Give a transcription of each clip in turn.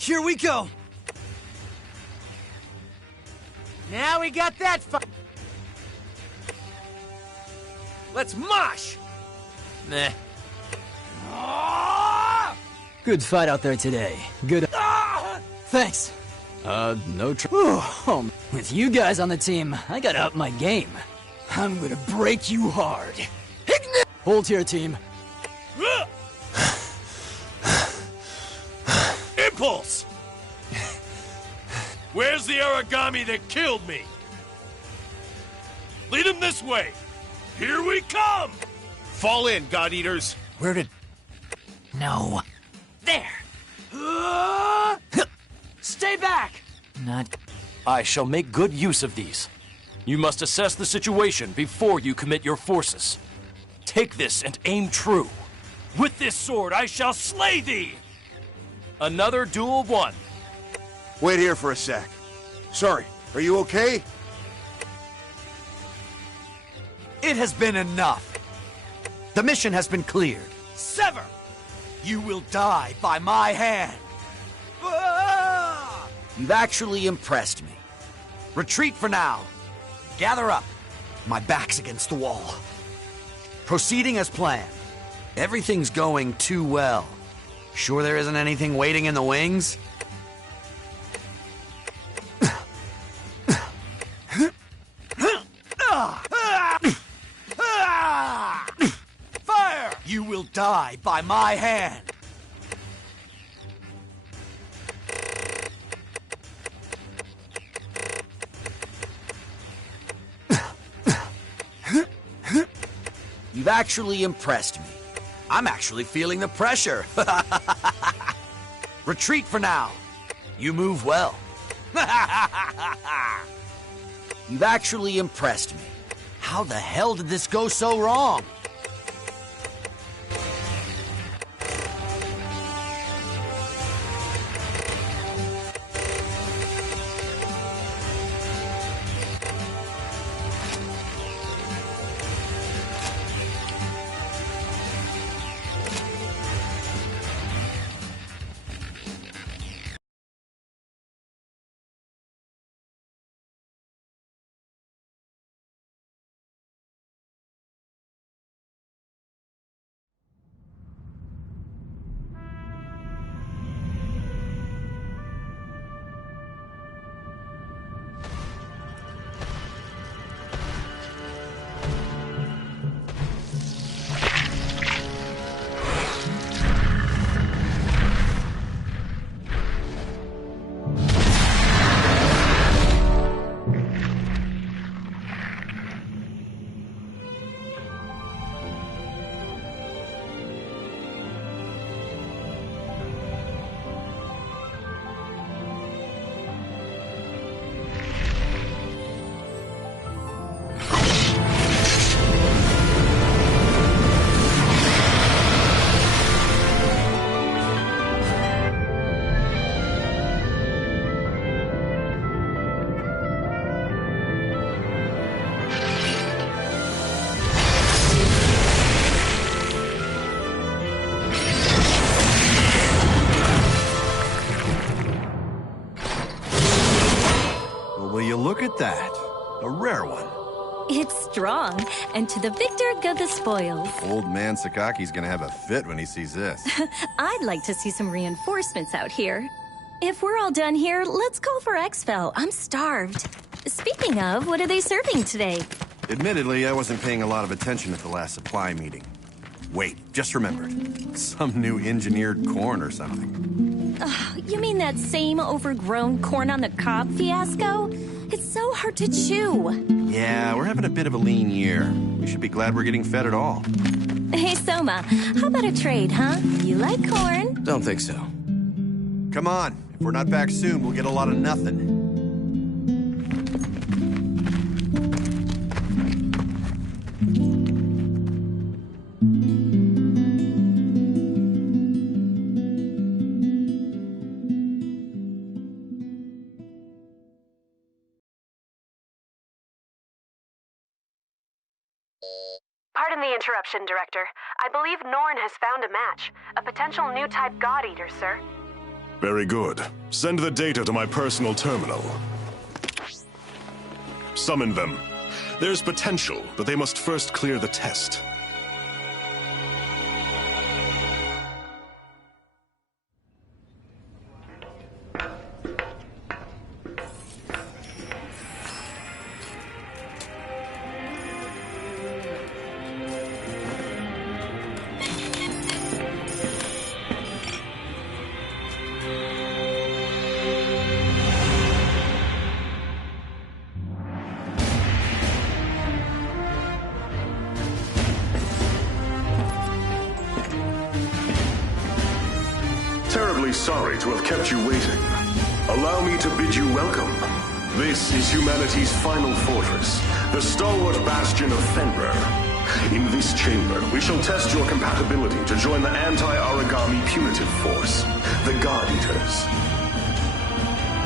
Here we go! Now we got that Let's mosh! Meh. Good fight out there today. Good. Thanks. No Oh, with you guys on the team, I gotta up my game. I'm gonna break you hard. Hold here, team. Impulse! Where's the origami that killed me? Lead him this way! Here we come! Fall in, GodEaters! Where did... No. There! Stay back! Not... I shall make good use of these. You must assess the situation before you commit your forces. Take this and aim true. With this sword I shall slay thee! Another duel won. Wait here for a sec. Sorry, are you okay? It has been enough. The mission has been cleared. Sever! You will die by my hand. You've actually impressed me. Retreat for now. Gather up. My back's against the wall. Proceeding as planned. Everything's going too well. Sure there isn't anything waiting in the wings? Fire! You will die by my hand. You've actually impressed me. I'm actually feeling the pressure. Retreat for now. You move well. You've actually impressed me. How the hell did this go so wrong? Look at that. A rare one. It's strong, and to the victor go the spoils. Old man Sakaki's gonna have a fit when he sees this. I'd like to see some reinforcements out here. If we're all done here, let's call for exfil. I'm starved. Speaking of, what are they serving today? Admittedly, I wasn't paying a lot of attention at the last supply meeting. Wait, just remembered. Some new engineered corn or something. You mean that same overgrown corn on the cob fiasco? It's so hard to chew. Yeah, we're having a bit of a lean year. We should be glad we're getting fed at all. Hey, Soma, how about a trade, huh? You like corn? Don't think so. Come on. If we're not back soon, we'll get a lot of nothing. Pardon the interruption, Director. I believe Norn has found a match. A potential new type GodEater, sir. Very good. Send the data to my personal terminal. Summon them. There's potential, but they must first clear the test. Terribly sorry to have kept you waiting. Allow me to bid you welcome. This is humanity's final fortress, the stalwart bastion of Fenrir. In this chamber, we shall test your compatibility to join the anti-Aragami punitive force, the GodEaters.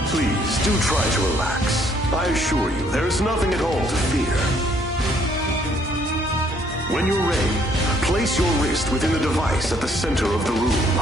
Please, do try to relax. I assure you, there is nothing at all to fear. When you're ready, place your wrist within the device at the center of the room.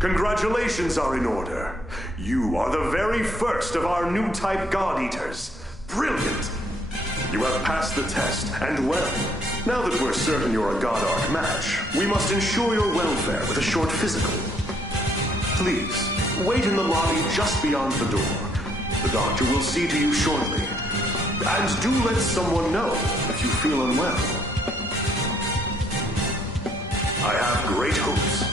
Congratulations are in order. You are the very first of our new type GodEaters. Brilliant! You have passed the test, and well. Now that we're certain you're a GodArk match, we must ensure your welfare with a short physical. Please, wait in the lobby just beyond the door. The doctor will see to you shortly. And do let someone know if you feel unwell. I have great hopes.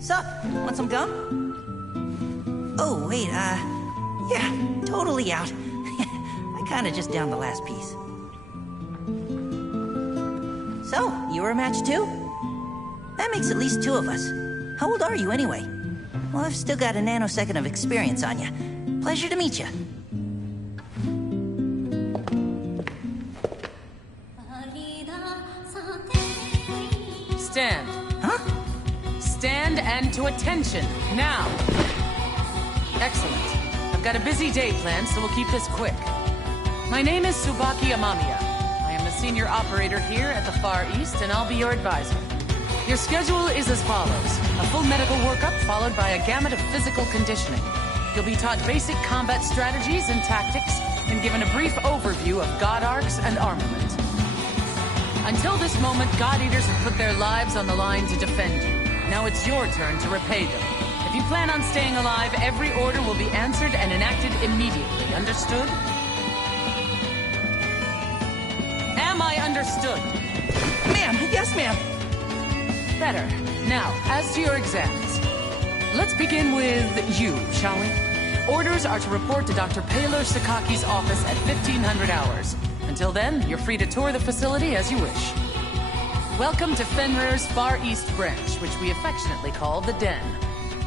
Sup? Want some gum? Oh, wait, yeah, totally out. I kinda just downed the last piece. So, you were a match too? That makes at least two of us. How old are you anyway? Well, I've still got a nanosecond of experience on you. Pleasure to meet you. Stand. Huh? Stand and to attention, now. Excellent. I've got a busy day planned, so we'll keep this quick. My name is Tsubaki Amamiya. I am the senior operator here at the Far East, and I'll be your advisor. Your schedule is as follows. A full medical workup followed by a gamut of physical conditioning. You'll be taught basic combat strategies and tactics, and given a brief overview of GodArks and armament. Until this moment, GodEaters have put their lives on the line to defend you. Now it's your turn to repay them. If you plan on staying alive, every order will be answered and enacted immediately. Understood? Am I understood? Ma'am, yes, ma'am. Better. Now, as to your exams. Let's begin with you, shall we? Orders are to report to Dr. Paylor Sakaki's office at 1500 hours. Until then, you're free to tour the facility as you wish. Welcome to Fenrir's Far East branch, which we affectionately call the Den.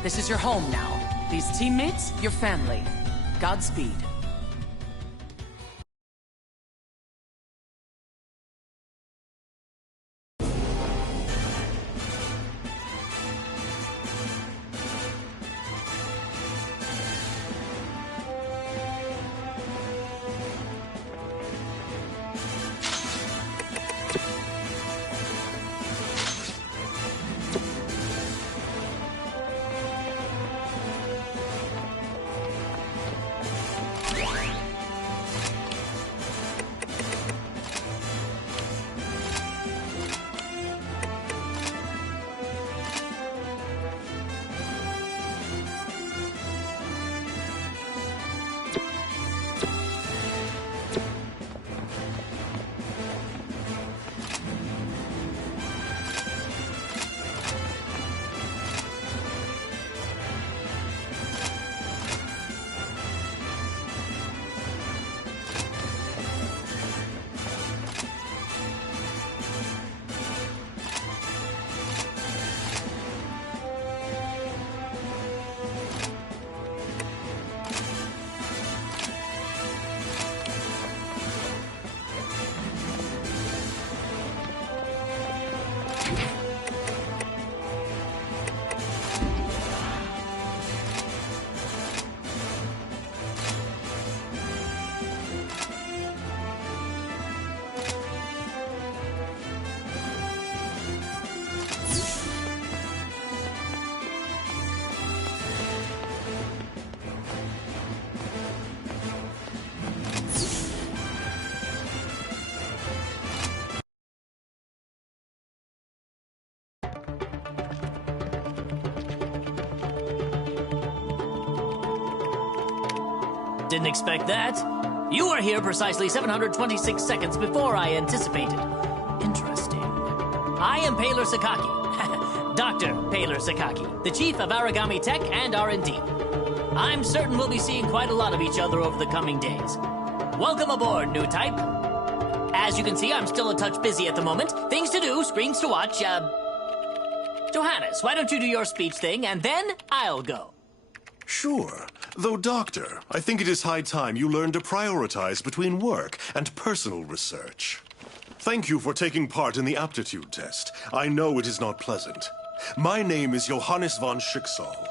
This is your home now. These teammates, your family. Godspeed. Didn't expect that. You are here precisely 726 seconds before I anticipated. Interesting. I am Paler Sakaki. Dr. Paler Sakaki, the chief of Aragami Tech and R&D. I'm certain we'll be seeing quite a lot of each other over the coming days. Welcome aboard, new type. As you can see, I'm still a touch busy at the moment. Things to do, screens to watch. Johannes, why don't you do your speech thing, and then I'll go. Sure. Though, Doctor, I think it is high time you learn to prioritize between work and personal research. Thank you for taking part in the aptitude test. I know it is not pleasant. My name is Johannes von Schicksal.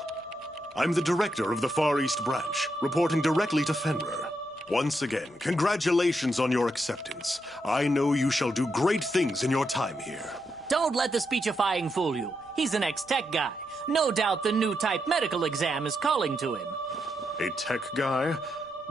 I'm the director of the Far East Branch, reporting directly to Fenrir. Once again, congratulations on your acceptance. I know you shall do great things in your time here. Don't let the speechifying fool you. He's an ex-tech guy. No doubt the new type medical exam is calling to him. A tech guy?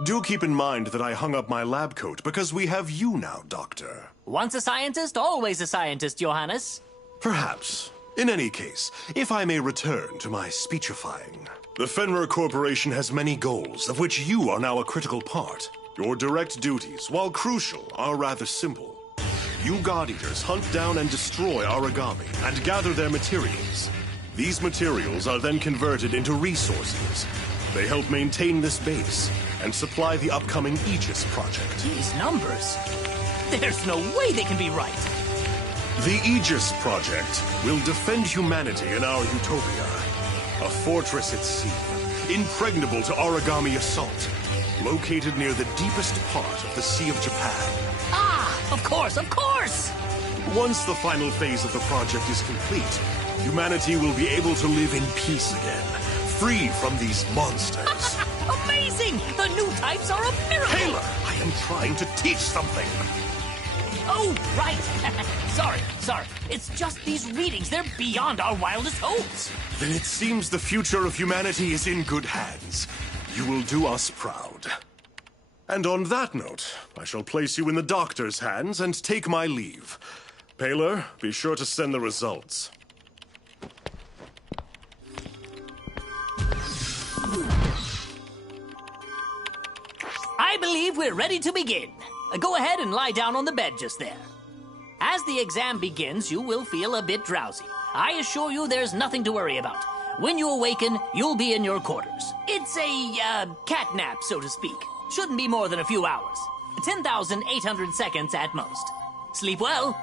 Do keep in mind that I hung up my lab coat because we have you now, Doctor. Once a scientist, always a scientist, Johannes. Perhaps. In any case, if I may return to my speechifying. The Fenrir Corporation has many goals, of which you are now a critical part. Your direct duties, while crucial, are rather simple. You God-Eaters hunt down and destroy Aragami and gather their materials. These materials are then converted into resources. They help maintain this base and supply the upcoming Aegis project. These numbers. There's no way they can be right. The Aegis project will defend humanity in our utopia. A fortress at sea, impregnable to Aragami assault, located near the deepest part of the Sea of Japan. Ah, of course, of course! Once the final phase of the project is complete, humanity will be able to live in peace again, free from these monsters. Amazing! The new types are a miracle! Taylor, I am trying to teach something. Oh, right. Sorry. It's just these readings. They're beyond our wildest hopes. Then it seems the future of humanity is in good hands. You will do us proud. And on that note, I shall place you in the doctor's hands and take my leave. Paler, be sure to send the results. I believe we're ready to begin. Go ahead and lie down on the bed just there. As the exam begins, you will feel a bit drowsy. I assure you there's nothing to worry about. When you awaken, you'll be in your quarters. It's a, cat nap, so to speak. Shouldn't be more than a few hours. 10,800 seconds at most. Sleep well.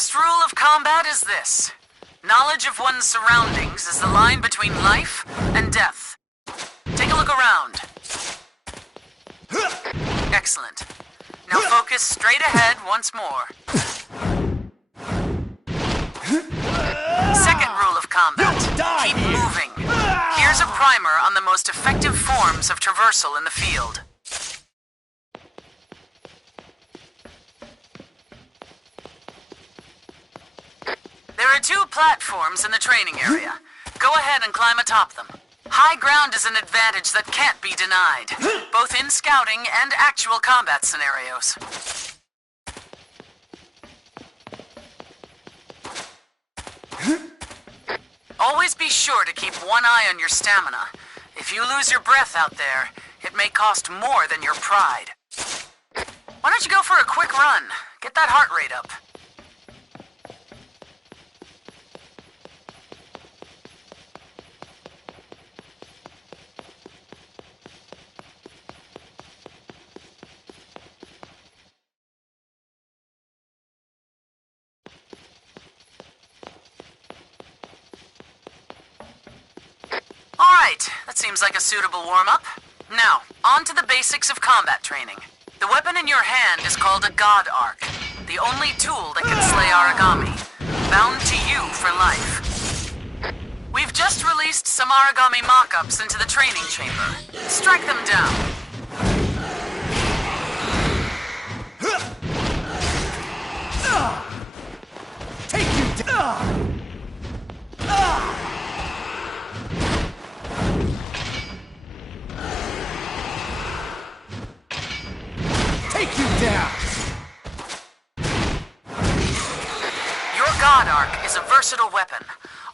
first rule of combat is this. Knowledge of one's surroundings is the line between life and death. Take a look around. Excellent. Now focus straight ahead once more. Second rule of combat. Keep moving. Here's a primer on the most effective forms of traversal in the field. There are 2 platforms in the training area. Go ahead and climb atop them. High ground is an advantage that can't be denied, both in scouting and actual combat scenarios. Always be sure to keep one eye on your stamina. If you lose your breath out there, it may cost more than your pride. Why don't you go for a quick run? Get that heart rate up. Alright, that seems like a suitable warm-up. Now, on to the basics of combat training. The weapon in your hand is called a God Arc, the only tool that can slay Aragami, bound to you for life. We've just released some Aragami mock-ups into the training chamber. Strike them down. Take you down! Take you down! Your God Arc is a versatile weapon.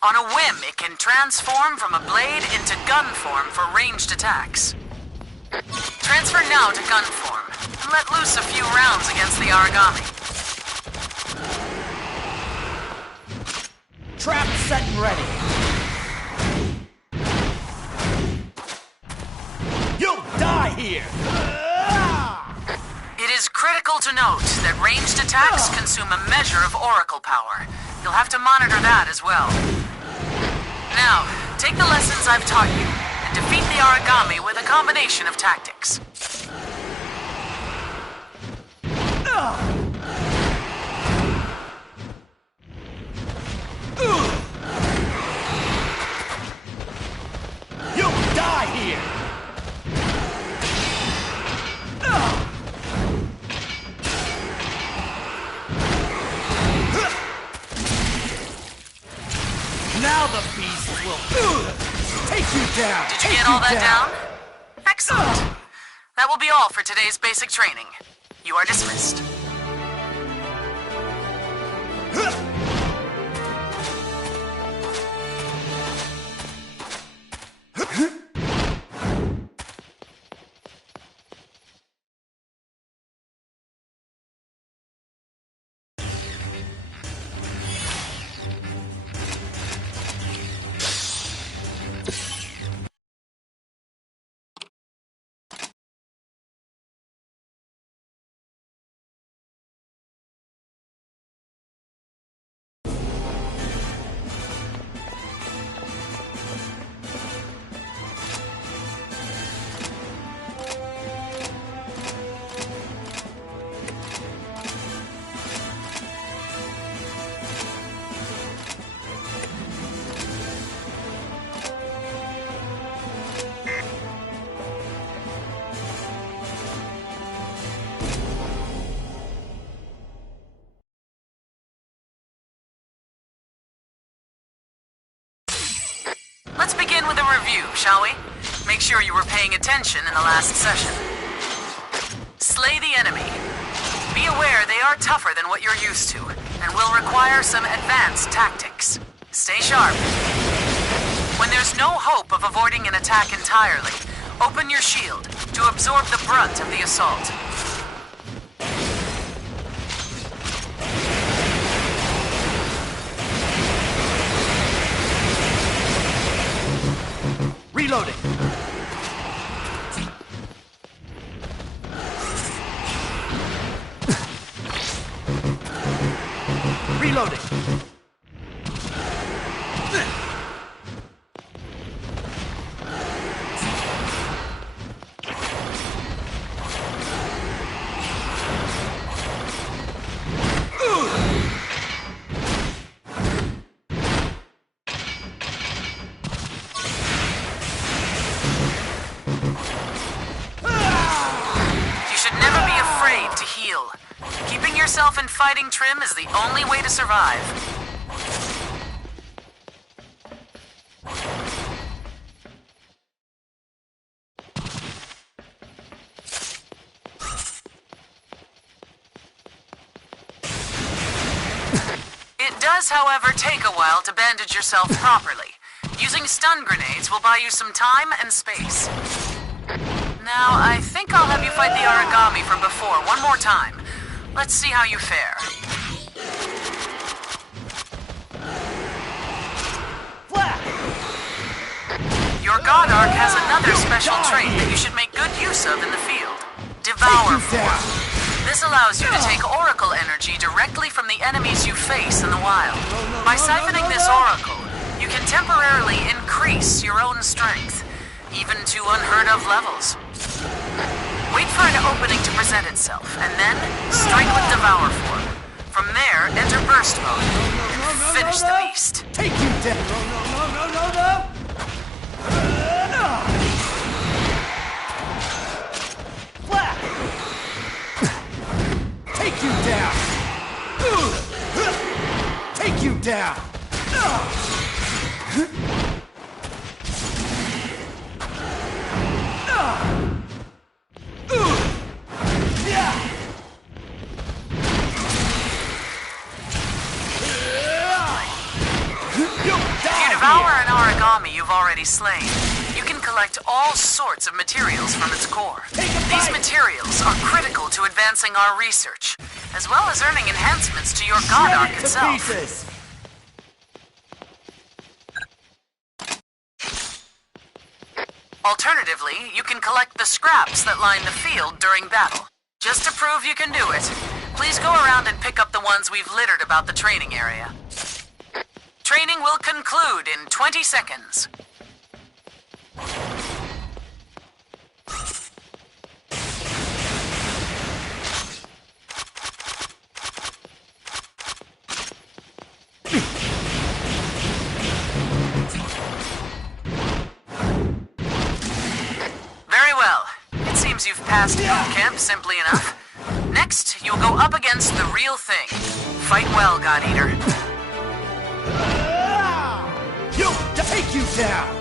On a whim, it can transform from a blade into gun form for ranged attacks. Transfer now to gun form, and let loose a few rounds against the Aragami. Trap set and ready. You'll die here! It is critical to note that ranged attacks consume a measure of oracle power. You'll have to monitor that as well. Now, take the lessons I've taught you and defeat the Aragami with a combination of tactics. You'll die here! Now the beast will take you down! Did you get all that down? Excellent. That will be all for today's basic training. You are dismissed. Let's begin with a review, shall we? Make sure you were paying attention in the last session. Slay the enemy. Be aware they are tougher than what you're used to, and will require some advanced tactics. Stay sharp. When there's no hope of avoiding an attack entirely, open your shield to absorb the brunt of the assault. Reloading. Reloading. Keeping yourself in fighting trim is the only way to survive. It does, however, take a while to bandage yourself properly. Using stun grenades will buy you some time and space. Now, I think I'll have you fight the origami from before one more time. Let's see how you fare. Your God Arc has another special trait that you should make good use of in the field. Devour Form. This allows you to take Oracle energy directly from the enemies you face in the wild. By siphoning this Oracle, you can temporarily increase your own strength, even to unheard of levels. Wait for an opening to present itself, and then strike with Devour Form. From there, enter Burst Mode, and finish the beast. Take you down! No! Take you down! Take you down! If you devour an origami you've already slain, you can collect all sorts of materials from its core. These materials are critical to advancing our research, as well as earning enhancements to your God Arc itself. Alternatively, you can collect the scraps that line the field during battle. Just to prove you can do it, please go around and pick up the ones we've littered about the training area. Training will conclude in 20 seconds. Very well. It seems you've passed boot camp simply enough. Next, you'll go up against the real thing. Fight well, GodEater. Yo, take you down!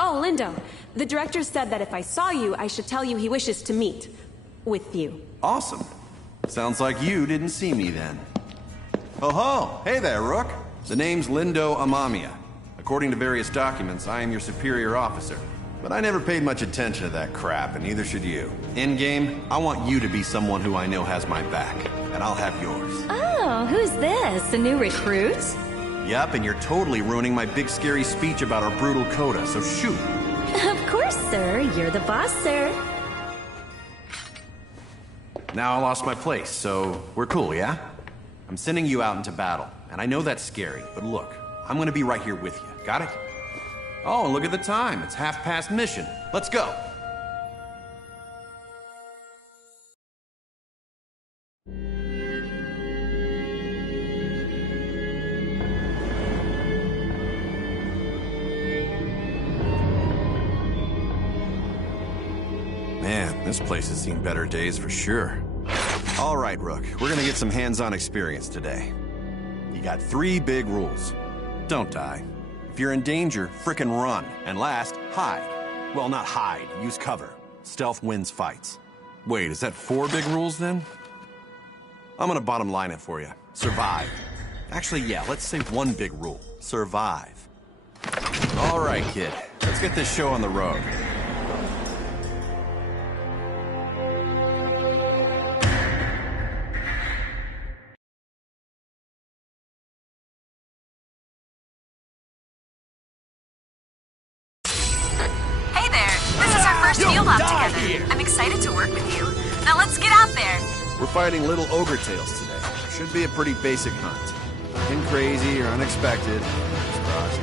Oh, Lindo. The director said that if I saw you, I should tell you he wishes to meet with you. Awesome. Sounds like you didn't see me then. Oh ho! Hey there, Rook. The name's Lindo Amamiya. According to various documents, I am your superior officer. But I never paid much attention to that crap, and neither should you. In-game, I want you to be someone who I know has my back, and I'll have yours. Oh, who's this? A new recruit? Yup, and you're totally ruining my big scary speech about our brutal coda, so shoot. Of course, sir. You're the boss, sir. Now I lost my place, so we're cool, yeah? I'm sending you out into battle, and I know that's scary, but look, I'm gonna be right here with you. Got it? Oh, and look at the time. It's half past mission. Let's go. Man, this place has seen better days for sure. All right, Rook, we're gonna get some hands-on experience today. You got 3 big rules. Don't die. If you're in danger, frickin' run. And last, hide. Well, not hide, use cover. Stealth wins fights. Wait, is that 4 big rules then? I'm gonna bottom line it for you. Survive. Actually, yeah, let's say 1 big rule. Survive. All right, kid. Let's get this show on the road. I'm excited to work with you. Now let's get out there. We're fighting little ogre tails today. Should be a pretty basic hunt. Nothing crazy or unexpected. Just crossed.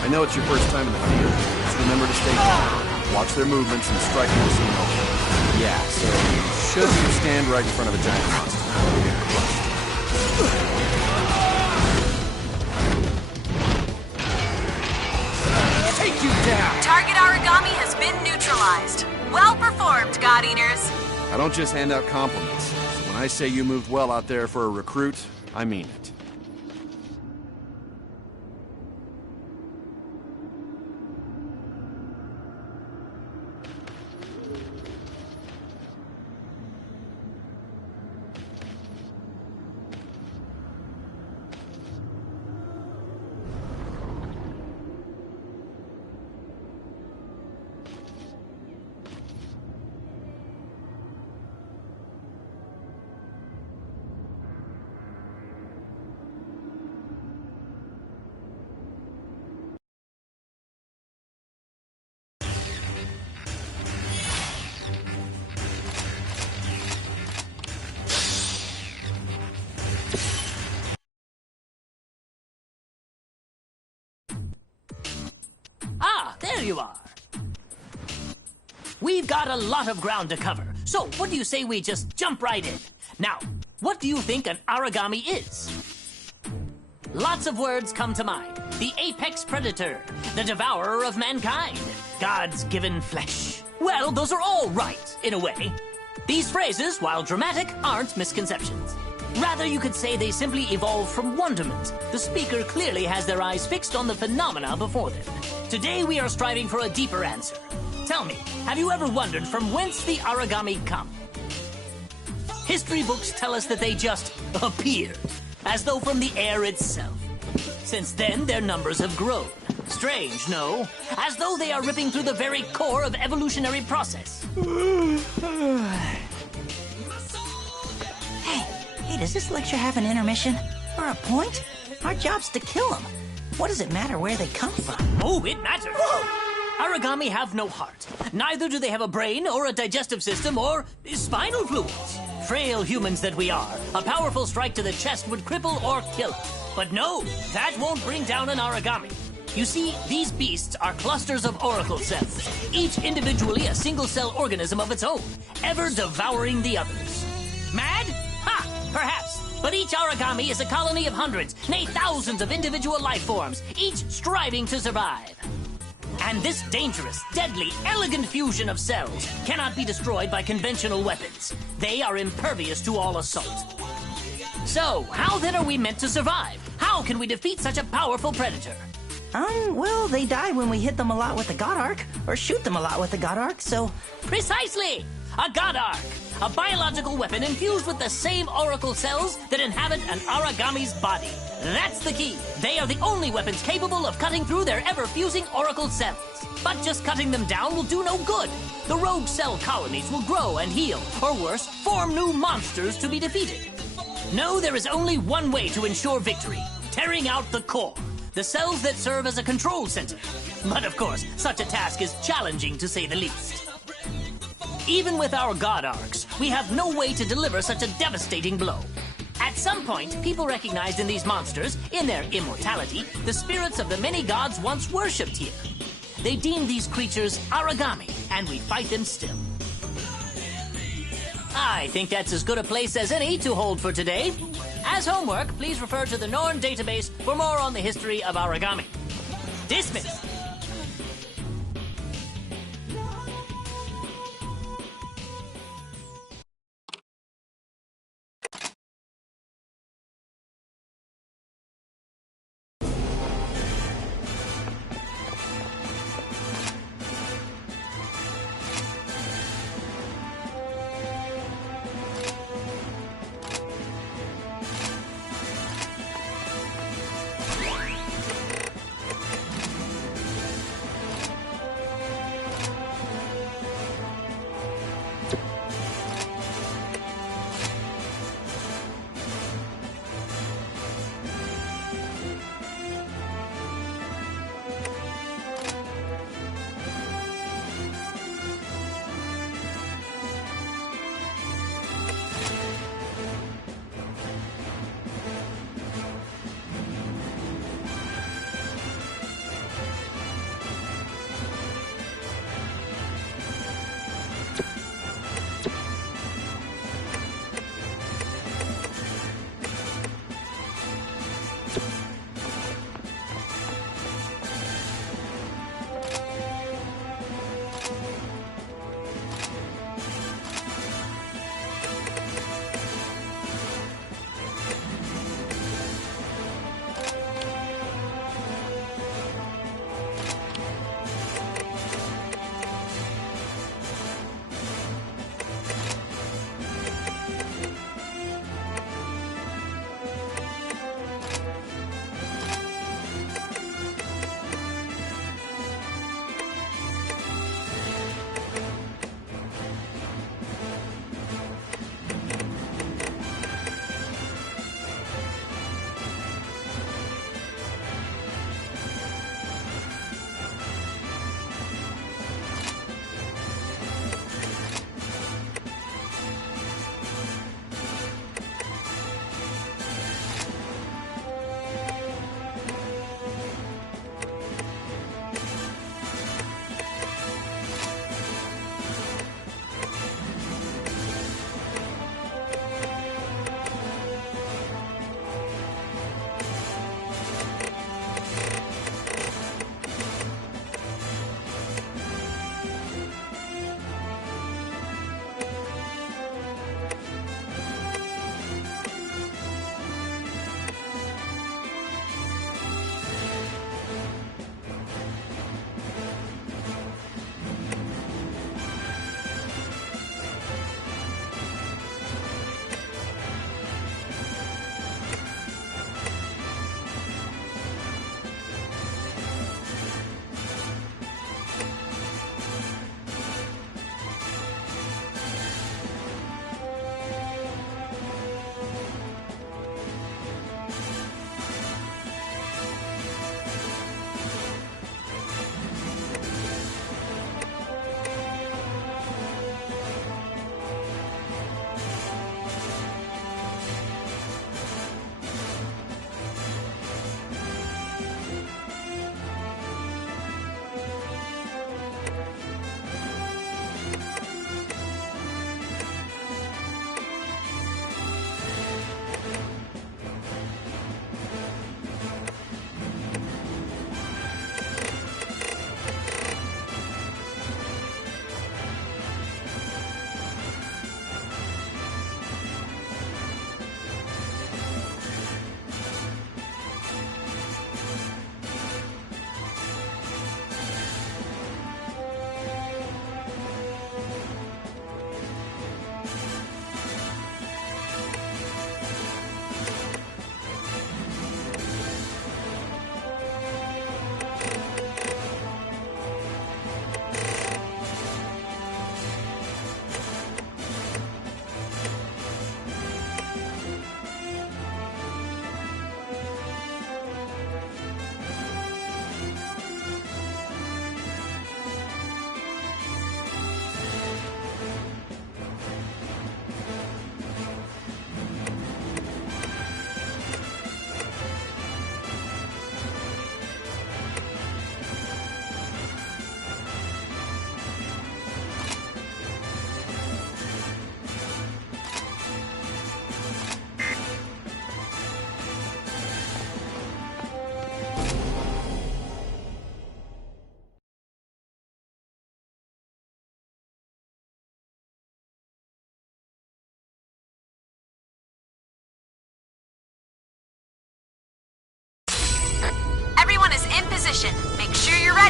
I know it's your first time in the field. Just remember to stay calm. Watch their movements and strike when you see an opening. Yeah, so should you stand right in front of a giant monster, you'll get crushed. Take you down! Target origami has been neutralized. Well performed, GodEaters. I don't just hand out compliments. So when I say you moved well out there for a recruit, I mean it. There you are. We've got a lot of ground to cover, so what do you say we just jump right in? Now, what do you think an origami is? Lots of words come to mind. The apex predator, the devourer of mankind, God's given flesh. Well, those are all right, in a way. These phrases, while dramatic, aren't misconceptions. Rather, you could say they simply evolved from wonderment. The speaker clearly has their eyes fixed on the phenomena before them. Today, we are striving for a deeper answer. Tell me, have you ever wondered from whence the origami come? History books tell us that they just appeared, as though from the air itself. Since then, their numbers have grown. Strange, no? As though they are ripping through the very core of evolutionary process. Hey, does this lecture have an intermission? Or a point? Our job's to kill them. What does it matter where they come from? Oh, it matters. Origami have no heart. Neither do they have a brain or a digestive system or spinal fluids. Frail humans that we are, a powerful strike to the chest would cripple or kill us. But no, that won't bring down an origami. You see, these beasts are clusters of oracle cells, each individually a single-cell organism of its own, ever devouring the others. Mad? Ha! Perhaps. But each origami is a colony of hundreds, nay thousands of individual life forms, each striving to survive. And this dangerous, deadly, elegant fusion of cells cannot be destroyed by conventional weapons. They are impervious to all assault. So, how then are we meant to survive? How can we defeat such a powerful predator? Well, they die when we hit them a lot with the God Arc, or shoot them a lot with the God Arc, so... Precisely! A God Arc! A biological weapon infused with the same oracle cells that inhabit an origami's body. That's the key. They are the only weapons capable of cutting through their ever-fusing oracle cells. But just cutting them down will do no good. The rogue cell colonies will grow and heal, or worse, form new monsters to be defeated. No, there is only one way to ensure victory. carrying out the core, the cells that serve as a control center. But of course, such a task is challenging to say the least. Even with our God arcs, we have no way to deliver such a devastating blow. At some point, people recognized in these monsters, in their immortality, the spirits of the many gods once worshipped here. They deemed these creatures Aragami, and we fight them still. I think that's as good a place as any to hold for today. As homework, please refer to the Norn database for more on the history of Aragami. Dismissed.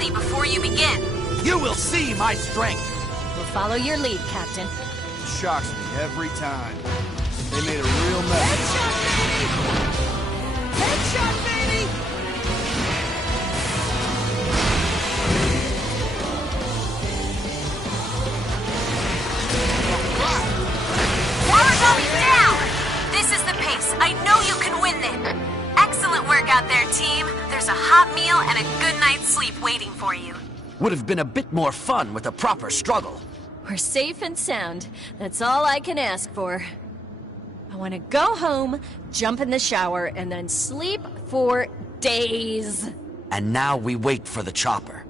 Origami before you begin. You will see my strength. We'll follow your lead, Captain. Shocks me every time. They made a real mess. Headshot, baby! Headshot, baby! Origami down! This is the pace. I know you can win this. Excellent work out there, team. There's a hot meal and a good night's sleep waiting for you. Would have been a bit more fun with a proper struggle. We're safe and sound. That's all I can ask for. I want to go home, jump in the shower, and then sleep for days. And now we wait for the chopper.